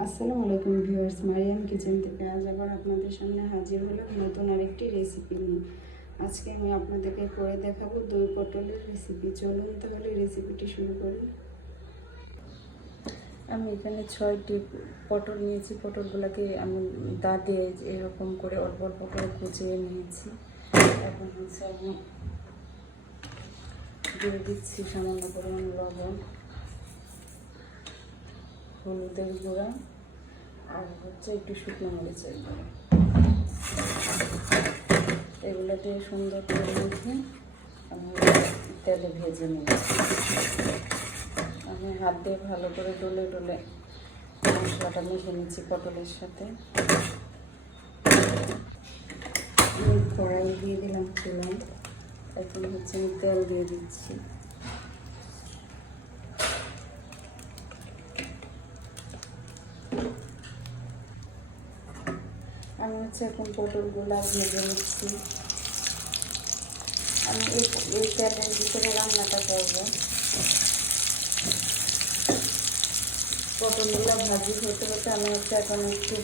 আসসালামু আলাইকুম viewers, Mariam kitchen থেকে আজ আবার আপনাদের সামনে হাজির হলাম নতুন আরেকটি রেসিপি নিয়ে। আজকে আমি আপনাদেরকে করে দেখাবো দই পটলের রেসিপি চলুন তাহলে রেসিপিটি শুরু করি। আমি এখানে ছয়টি পটল নিয়েছি। পটলগুলোকে আমি দা দিয়ে এরকম করে অল্প অল্প করে কুচিয়ে নিয়েছি। এখন হচ্ছে আমি দিয়ে দিচ্ছি সামান্য পরিমাণ লবণ। হলুদের গুঁড়া আর হচ্ছে একটু শুকনো মরিচের গুঁড়া। এগুলো দিয়ে সুন্দর করে মেখে আমি তেলে ভেজে নিই আমি হাত দিয়ে ভালো করে ডলে ডলে মশলাটা মেখে নিচ্ছি পটলের সাথে। কড়াই দিয়ে দিলাম চুলায়। এখন হচ্ছে আমি তেল দিয়ে দিচ্ছি। আমি হচ্ছে এখন পটলগুলো ভেজে নিচ্ছি। আমি এই এই ভিতরে রান্নাটা করব। পটলগুলো ভাজি হতে হতে আমি হচ্ছে এখন একটু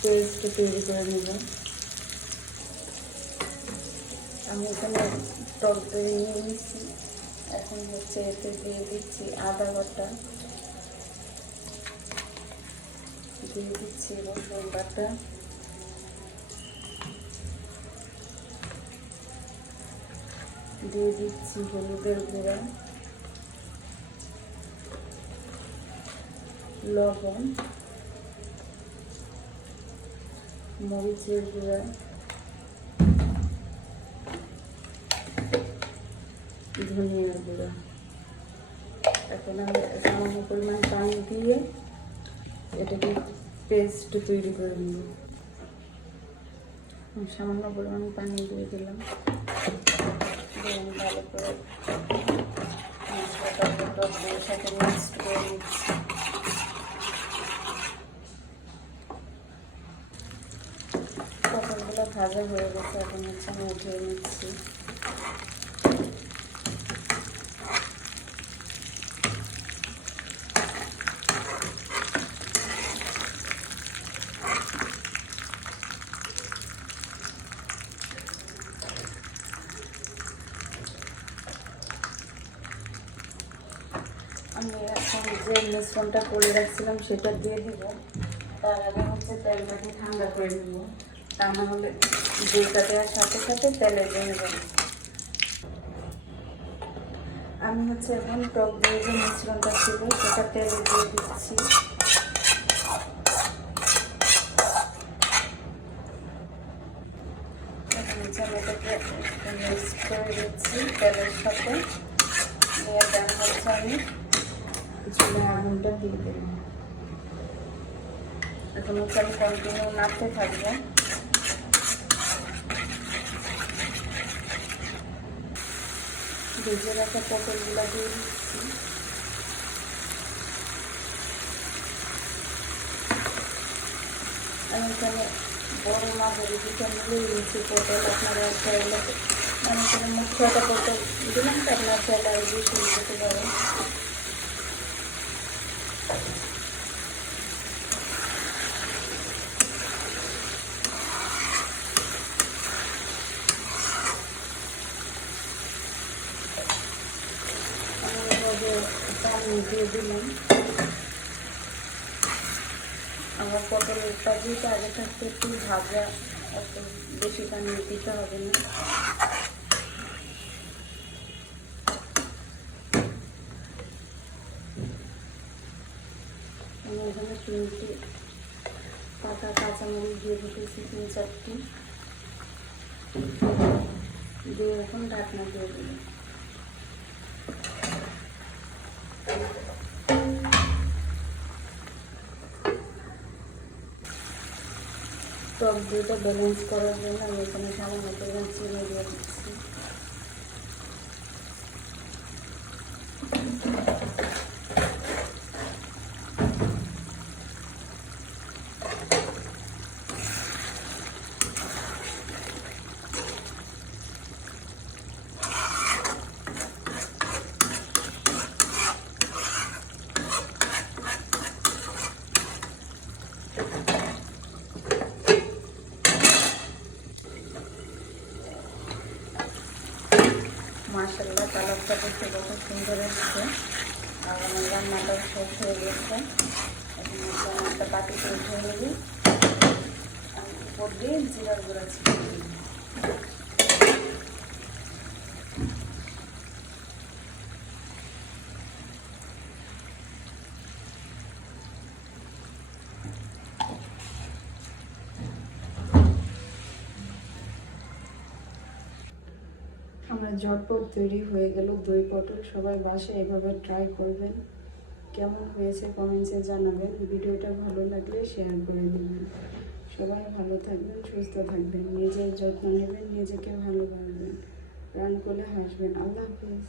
পেস্ট তৈরি করে নেব। আমি এখানে টক দই নিয়ে নিচ্ছি। এখন হচ্ছে এতে দিয়ে দিচ্ছি আদা বাটা। দিয়ে দিচ্ছি রসুন বাটা। দিয়ে দিচ্ছি হলুদের গুঁড়া, লবণ, মরিচের গুঁড়া, ধনিয়ার গুঁড়া। এখন আমি সামান্য পরিমাণ পানি দিয়ে এটাকে পেস্ট তৈরি করে নেব। সামান্য পরিমাণ পানি দিয়ে দিলাম। আমি ভালো করে ভাজা হয়ে গেছে এখন হচ্ছে আমি উঠিয়ে নিচ্ছি আমি এখন যে মিশ্রণটা করে রাখছিলাম সেটা দিয়ে দিব। তার আগে হচ্ছে তেলটাকে ঠান্ডা করে নেব। তা না হলে দইটা দেওয়ার সাথে সাথে তেলে জমে যাবে আমি হচ্ছে এখন টক দিয়ে যে মিশ্রণটা ছিল, সেটা তেলে দিয়ে দিচ্ছি। মিক্স করে দিচ্ছি তেলের সাথে। দিয়ে হচ্ছে আমি চুলে আগুনটা দিয়ে দিলাম এখন আমি কন্টিনিউ নাড়তে থাকব। ভেজে রাখা পটলগুলো দিয়ে দিচ্ছি। আমি এখানে বড় মাঝারি দুটো মিলিয়ে দিয়েছি পটল। আপনারা চাইলে মানে এখানে মুখ্য একটা পটল দিলাম তো আপনার চাইলে আর বেশি দিতে পারেন। আমি দিয়ে দিলাম আমার পটলটা যেহেতু আগে থাকতে একটু ভাজা, অত বেশি পানি দিতে হবে না আমি এখানে তিনটি। পাতা, কাঁচামরিচ দিয়ে দিতেছি তিন, চারটি। দিয়ে এখন ঢাকনা দিয়ে দিলাম টক দুটো ব্যালেন্স করার জন্য আমি এখানে সামান্য পরিমাণ চিনি দিয়ে দিচ্ছি। মাসাল্লাহ কালারটা দেখতে কত সুন্দর এসছে। আর আমার রান্নাটা শেষ হয়ে গেছে। এখন একটা পাতিতে উঠে নেব আর উপর দিয়ে জিরার গুঁড়া ছিটিয়ে আমরা ঝটপট তৈরি হয়ে গেল দই পটল। সবাই বাসায় এভাবে ট্রাই করবেন। কেমন হয়েছে কমেন্টসে জানাবেন। ভিডিওটা ভালো লাগলে শেয়ার করে দেবেন। সবাই ভালো থাকবেন, সুস্থ থাকবেন। নিজের যত্ন নেবেন, নিজেকে ভালোবাসবেন। রান করলে হাসবেন। আল্লাহ হাফিজ।